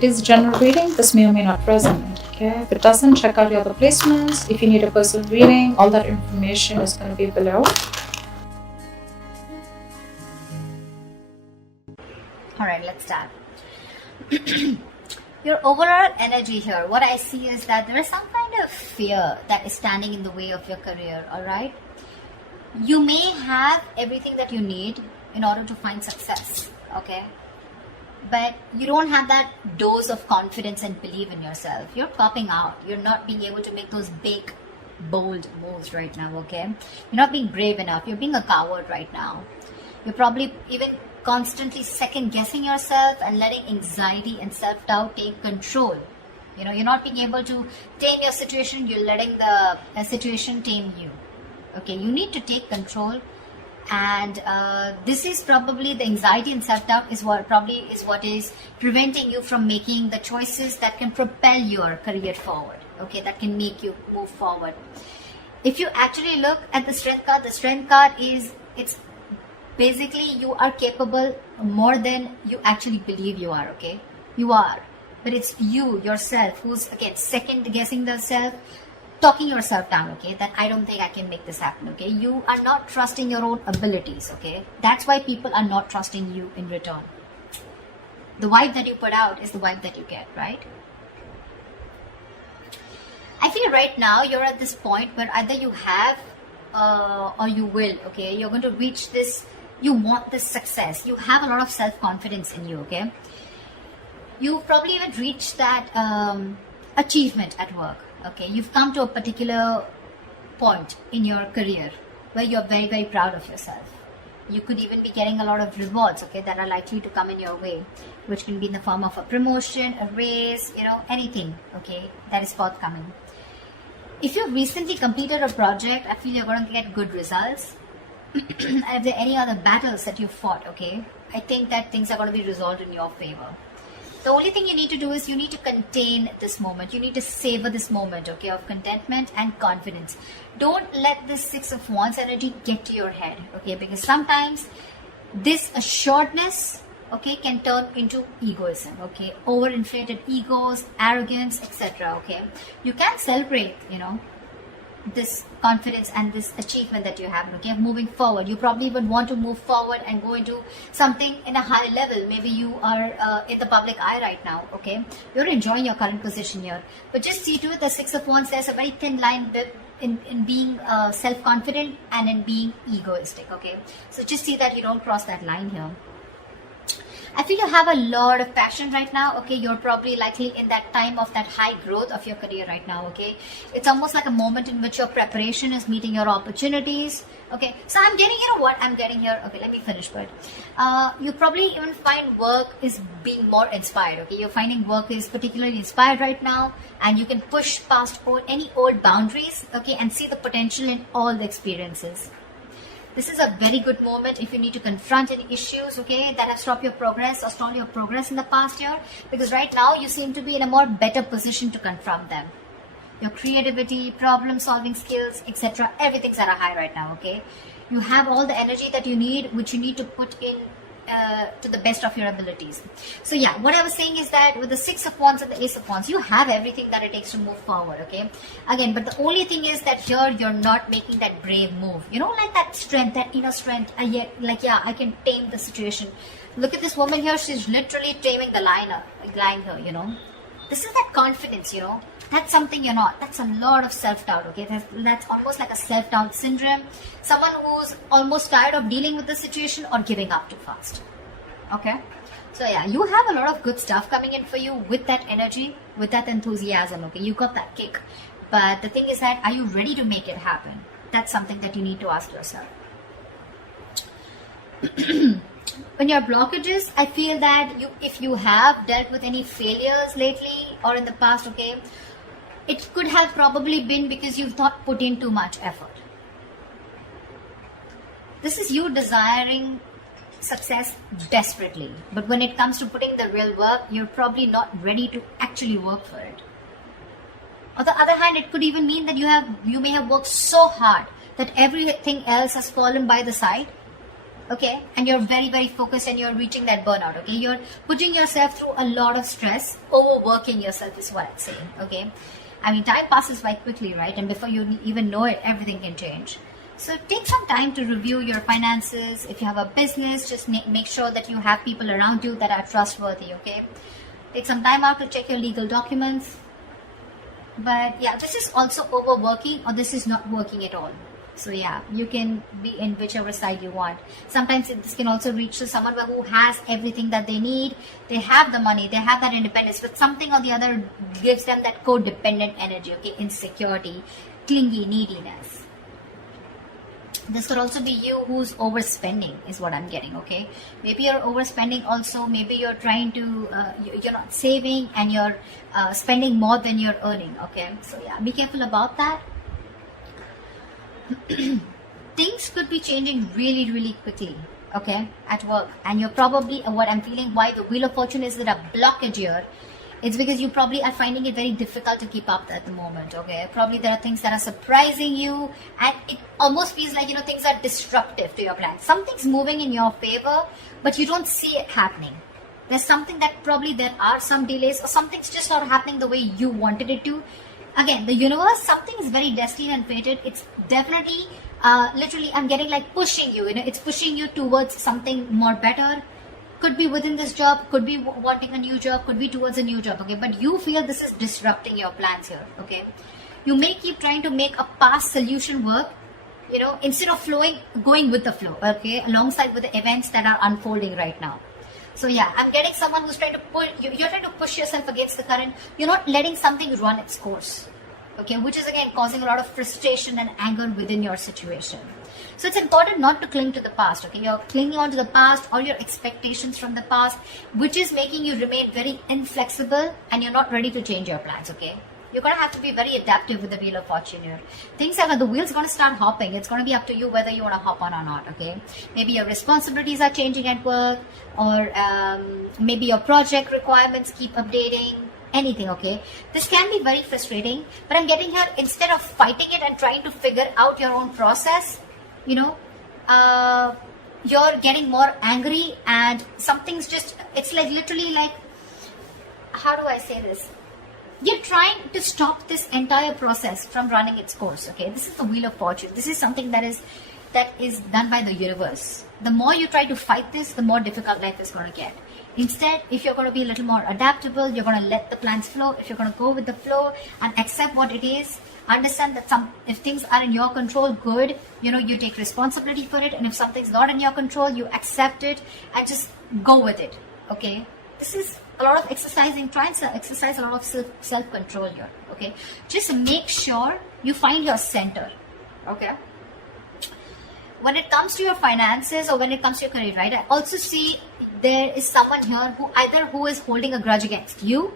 it is general reading, this may or may not resonate. Okay, if it doesn't, check out your other placements. If you need a personal reading, all that information is going to be below. Alright, let's start. Your overall energy here, what I see is that there is some kind of fear that is standing in the way of your career, alright? You may have everything that you need in order to find success, okay? But you don't have that dose of confidence and belief in yourself. You're popping out. You're not being able to make those big, bold moves right now, okay? You're not being brave enough. You're being a coward right now. You're probably even constantly second guessing yourself and letting anxiety and self-doubt take control. You know, you're not being able to tame your situation. You're letting the situation tame you. Okay, you need to take control. And this is probably the anxiety and self-doubt is what is preventing you from making the choices that can propel your career forward, okay, that can make you move forward. If you actually look at the strength card is, it's basically you are capable more than you actually believe you are, okay? You are, but it's you yourself who's again second guessing the self, talking yourself down, okay, that I don't think I can make this happen, okay? You are not trusting your own abilities, okay? That's why people are not trusting you in return. The vibe that you put out is the vibe that you get, right? I feel right now you're at this point where either you have or you will, okay? You're going to reach this, you want this success. You have a lot of self-confidence in you, okay? You've probably even reached that achievement at work. Okay, you've come to a particular point in your career where you're very, very proud of yourself. You could even be getting a lot of rewards, okay, that are likely to come in your way, which can be in the form of a promotion, a raise, you know, anything, okay, that is forthcoming. If you've recently completed a project, I feel you're going to get good results. And if there are any other battles that you fought, okay, I think that things are going to be resolved in your favor. The only thing you need to do is you need to contain this moment. You need to savor this moment, okay, of contentment and confidence. Don't let this Six of Wands energy get to your head, okay, because sometimes this assuredness, okay, can turn into egoism, okay, overinflated egos, arrogance, etc., okay. You can celebrate, you know, this confidence and this achievement that you have, okay, moving forward. You probably would want to move forward and go into something in a high level. Maybe you are in the public eye right now, okay, you're enjoying your current position here, but just see to it, the Six of Wands, there's a very thin line in being self-confident and in being egoistic, okay, so just see that you don't cross that line here. I feel you have a lot of passion right now, okay. You're probably likely in that time of that high growth of your career right now, okay. It's almost like a moment in which your preparation is meeting your opportunities, okay. So I'm getting, you know what I'm getting here, okay, let me finish, but you probably even find work is being more inspired, okay. You're finding work is particularly inspired right now, and you can push past any old boundaries, okay, and see the potential in all the experiences. This is a very good moment if you need to confront any issues, okay, that have stopped your progress or stalled your progress in the past year, because right now you seem to be in a more better position to confront them. Your creativity, problem solving skills, etc., everything's at a high right now, okay. You have all the energy that you need, which you need to put in to the best of your abilities. So yeah, what I was saying is that with the Six of Wands and the Ace of Wands, you have everything that it takes to move forward, okay. Again, but the only thing is that here you're not making that brave move, you know, like that strength, that inner strength, like, yeah, I can tame the situation. Look at this woman here, she's literally taming the lion here, you know. This is that confidence, you know. That's something you're not. That's a lot of self-doubt, okay. That's almost like a self-doubt syndrome. Someone who's almost tired of dealing with the situation or giving up too fast, okay. So yeah, you have a lot of good stuff coming in for you with that energy, with that enthusiasm, okay. You got that kick, but the thing is that, are you ready to make it happen? That's something that you need to ask yourself. When your blockages, I feel that if you have dealt with any failures lately or in the past, okay, it could have probably been because you've not put in too much effort. This is you desiring success desperately, but when it comes to putting the real work, you're probably not ready to actually work for it. On the other hand, it could even mean that you may have worked so hard that everything else has fallen by the side, okay, and you're very, very focused and you're reaching that burnout, okay? You're putting yourself through a lot of stress, overworking yourself is what I'm saying, okay? I mean, time passes by quickly, right? And before you even know it, everything can change. So take some time to review your finances. If you have a business, just make sure that you have people around you that are trustworthy, okay? Take some time out to check your legal documents. But yeah, this is also overworking, or this is not working at all. So yeah, you can be in whichever side you want. Sometimes this can also reach to someone who has everything that they need. They have the money, they have that independence, but something or the other gives them that codependent energy, okay? Insecurity, clingy, neediness. This could also be you who's overspending is what I'm getting, okay? Maybe you're overspending also. Maybe you're trying to, you're not saving and you're spending more than you're earning, okay? So yeah, be careful about that. Things could be changing really, really quickly, okay, at work. And you're probably, what I'm feeling, why the Wheel of Fortune is that a blockage here, it's because you probably are finding it very difficult to keep up at the moment, okay? Probably there are things that are surprising you, and it almost feels like, things are disruptive to your plans. Something's moving in your favor, but you don't see it happening. There's something that probably there are some delays, or something's just not happening the way you wanted it to. Again, the universe, something is very destined and fated. It's definitely, literally, I'm getting like pushing you, it's pushing you towards something more better. Could be within this job, could be wanting a new job, could be towards a new job, okay? But you feel this is disrupting your plans here, okay? You may keep trying to make a past solution work, instead of going with the flow, okay? Alongside with the events that are unfolding right now. So yeah, I'm getting someone who's trying to pull, you're trying to push yourself against the current. You're not letting something run its course, okay? Which is again causing a lot of frustration and anger within your situation. So it's important not to cling to the past, okay? You're clinging on to the past or your expectations from the past, which is making you remain very inflexible and you're not ready to change your plans, okay? You're going to have to be very adaptive with the Wheel of Fortune here. Things are, the wheel's going to start hopping. It's going to be up to you whether you want to hop on or not, okay? Maybe your responsibilities are changing at work, or maybe your project requirements keep updating. Anything, okay? This can be very frustrating, but I'm getting here, instead of fighting it and trying to figure out your own process, you're getting more angry, and something's just, it's like literally like, how do I say this? You're trying to stop this entire process from running its course, okay? This is the Wheel of Fortune. This is something that is done by the universe. The more you try to fight this, the more difficult life is going to get. Instead, if you're going to be a little more adaptable, you're going to let the plans flow. If you're going to go with the flow and accept what it is, understand that if things are in your control, good, you take responsibility for it. And if something's not in your control, you accept it and just go with it, okay? This is a lot of exercising. Try and exercise a lot of self-control here, okay? Just make sure you find your center, okay? When it comes to your finances or when it comes to your career, right, I also see there is someone here who is holding a grudge against you,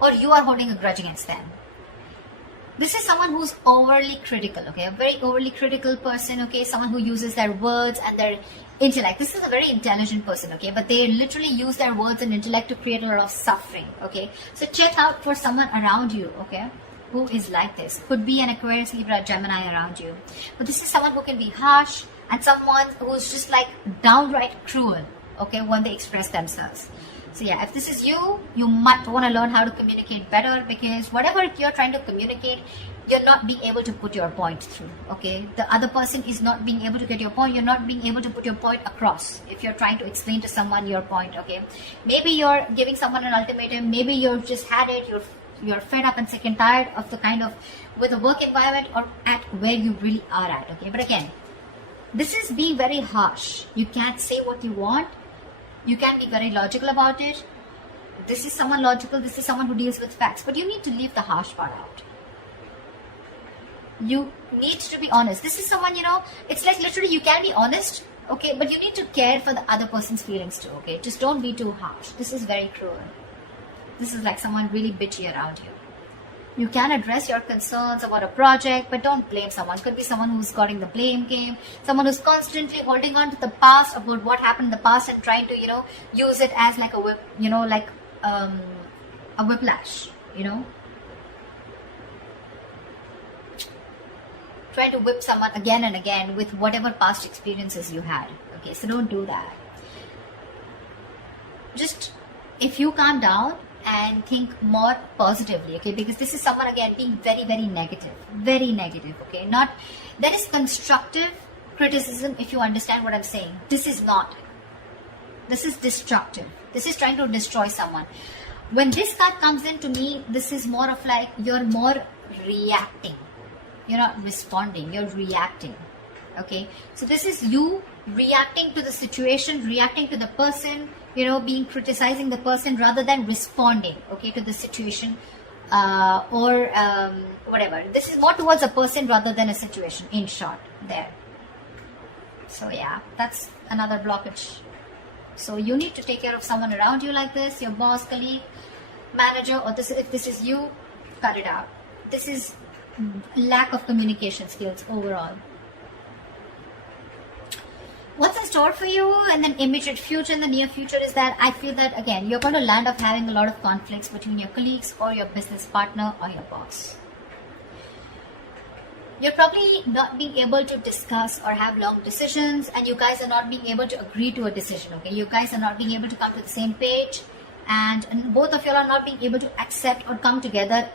or you are holding a grudge against them. This is someone who's overly critical, okay? A very overly critical person, okay? Someone who uses their words and their intellect. This is a very intelligent person, okay? But they literally use their words and intellect to create a lot of suffering, okay? So check out for someone around you, okay, who is like this. Could be an Aquarius, Libra, Gemini around you. But this is someone who can be harsh and someone who's just like downright cruel, okay, when they express themselves. So yeah, if this is you, you might want to learn how to communicate better, because whatever you're trying to communicate, you're not being able to put your point through, okay? The other person is not being able to get your point. You're not being able to put your point across if you're trying to explain to someone your point, okay? Maybe you're giving someone an ultimatum. Maybe you've just had it. You're fed up and sick and tired of the kind of, with the work environment or at where you really are at, okay? But again, this is being very harsh. You can't say what you want. You can be very logical about it. This is someone logical. This is someone who deals with facts. But you need to leave the harsh part out. You need to be honest. This is someone, it's like literally you can be honest, okay? But you need to care for the other person's feelings too, okay? Just don't be too harsh. This is very cruel. This is like someone really bitchy around you. You can address your concerns about a project, but don't blame someone. Could be someone who's got in the blame game, someone who's constantly holding on to the past, about what happened in the past, and trying to, use it as like a whip, like a whiplash, Try to whip someone again and again with whatever past experiences you had, okay? So don't do that. Just, if you calm down and think more positively, okay, because this is someone again being very, very negative, okay? Not, there is constructive criticism, if you understand what I'm saying. This is not, this is destructive. This is trying to destroy someone. When this card comes in, to me, this is more of like, you're more reacting. You're not responding, you're reacting, okay? So this is you reacting to the situation, reacting to the person, you know, criticizing the person rather than responding, okay, to the situation, or whatever. This is more towards a person rather than a situation, in short, there. So yeah, that's another blockage. So you need to take care of someone around you like this, your boss, colleague, manager, or this, if this is you, cut it out. This is lack of communication skills overall. What's in store for you in the immediate future, in the near future, is that I feel that again, you're going to land up having a lot of conflicts between your colleagues or your business partner or your boss. You're probably not being able to discuss or have long decisions, and you guys are not being able to agree to a decision, okay? You guys are not being able to come to the same page, and both of you are not being able to accept or come together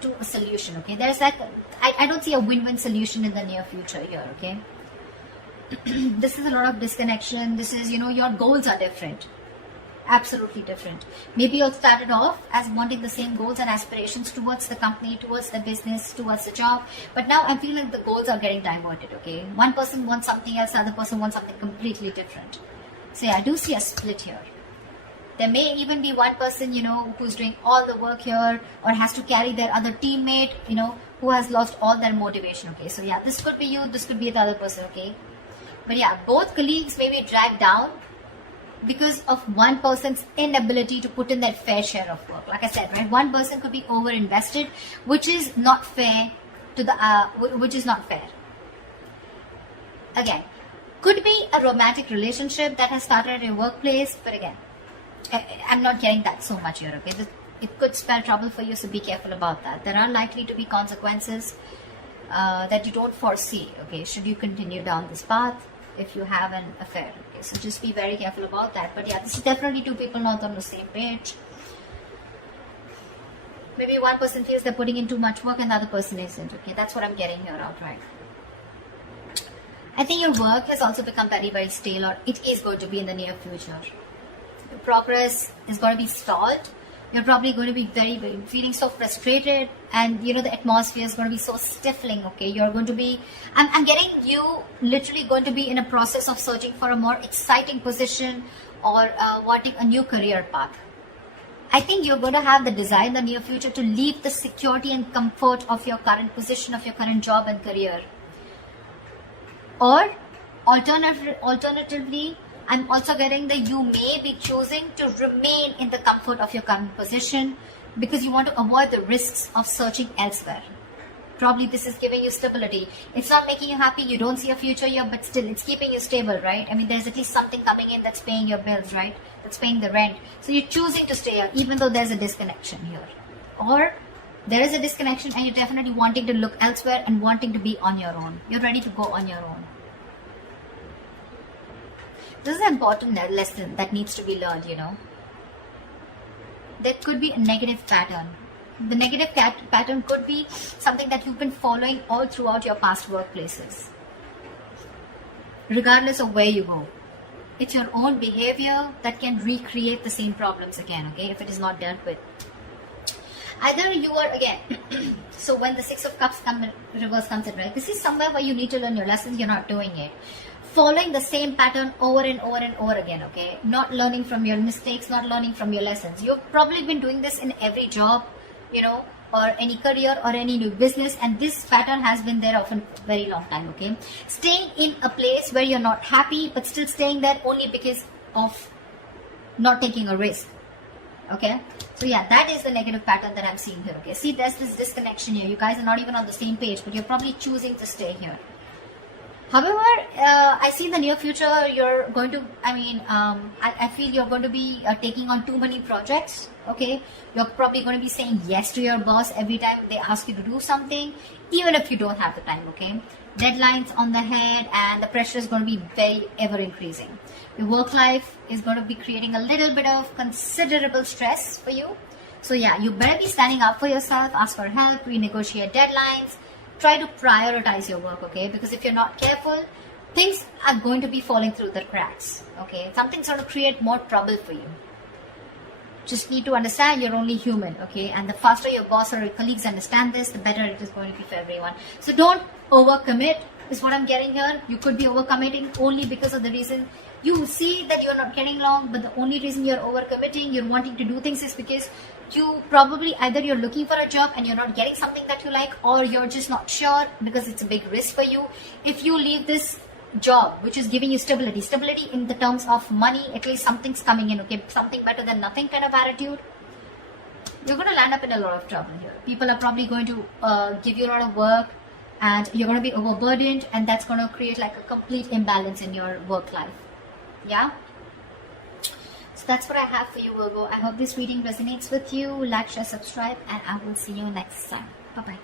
to a solution, okay? There's like, I don't see a win-win solution in the near future here, okay? This is a lot of disconnection. This is, you know, your goals are different. Absolutely different. Maybe you started off as wanting the same goals and aspirations towards the company, towards the business, towards the job. But now I feel like the goals are getting diverted, okay? One person wants something else, the other person wants something completely different. So yeah, I do see a split here. There may even be one person, you know, who's doing all the work here or has to carry their other teammate, you know, who has lost all their motivation, okay? So yeah, this could be you, this could be the other person, okay? But yeah, both colleagues may be dragged down because of one person's inability to put in their fair share of work. Like I said, right? One person could be over-invested, which is not fair to the, which is not fair. Again, could be a romantic relationship that has started at your workplace, but again, I'm not getting that so much here, okay? It could spell trouble for you, so be careful about that. There are likely to be consequences that you don't foresee, okay? Should you continue down this path if you have an affair, okay? So just be very careful about that. But yeah, this is definitely two people not on the same page. Maybe one person feels they're putting in too much work and the other person isn't, okay? That's what I'm getting here outright. I think your work has also become very, very stale, or it is going to be in the near future. Your progress is going to be stalled. You're probably going to be feeling so frustrated, and you know the atmosphere is going to be so stifling, okay? You're going to be, I'm getting you literally going to be in a process of searching for a more exciting position or wanting a new career path. I think you're going to have the desire in the near future to leave the security and comfort of your current position, of your current job and career. Or alternatively, I'm also getting that you may be choosing to remain in the comfort of your current position because you want to avoid the risks of searching elsewhere. Probably this is giving you stability. It's not making you happy, you don't see a future here, but still it's keeping you stable, right? I mean, there's at least something coming in that's paying your bills, right? That's paying the rent. So you're choosing to stay here even though there's a disconnection here. Or there is a disconnection and you're definitely wanting to look elsewhere and wanting to be on your own. You're ready to go on your own. This is an important lesson that needs to be learned, you know. There could be a negative pattern. The negative pattern could be something that you've been following all throughout your past workplaces. Regardless of where you go. It's your own behavior that can recreate the same problems again, okay, if it is not dealt with. Either you are, again, so when the Six of Cups reverse comes in, right, this is somewhere where you need to learn your lessons, you're not doing it. Following the same pattern over and over and over again, okay? Not learning from your mistakes, not learning from your lessons. You've probably been doing this in every job, you know, or any career or any new business, and this pattern has been there for a very long time, okay? Staying in a place where you're not happy, but still staying there only because of not taking a risk, okay? So yeah, that is the negative pattern that I'm seeing here, okay? See, there's this disconnection here. You guys are not even on the same page, but you're probably choosing to stay here. However, I see in the near future you're going to, I feel you're going to be taking on too many projects, okay? You're probably going to be saying yes to your boss every time they ask you to do something, even if you don't have the time, okay? Deadlines on the head, and the pressure is going to be very ever increasing. Your work life is going to be creating a little bit of considerable stress for you. So yeah, you better be standing up for yourself, ask for help, renegotiate deadlines, try to prioritize your work, okay? Because if you're not careful, things are going to be falling through the cracks, okay? Something's going to create more trouble for you. Just need to understand you're only human, okay? And the faster your boss or your colleagues understand this, the better it is going to be for everyone. So don't overcommit, is what I'm getting here. You could be overcommitting only because of the reason you see that you're not getting along, but the only reason you're overcommitting, you're wanting to do things, is because you probably either you're looking for a job and you're not getting something that you like, or you're just not sure because it's a big risk for you. If you leave this job which is giving you stability in the terms of money, at least something's coming in, okay, something better than nothing kind of attitude, you're going to land up in a lot of trouble here. People are probably going to give you a lot of work, and you're going to be overburdened, and that's going to create like a complete imbalance in your work life. Yeah, so that's what I have for you, Virgo. I hope this reading resonates with you. Like, share, subscribe, and I will see you next time. Bye bye.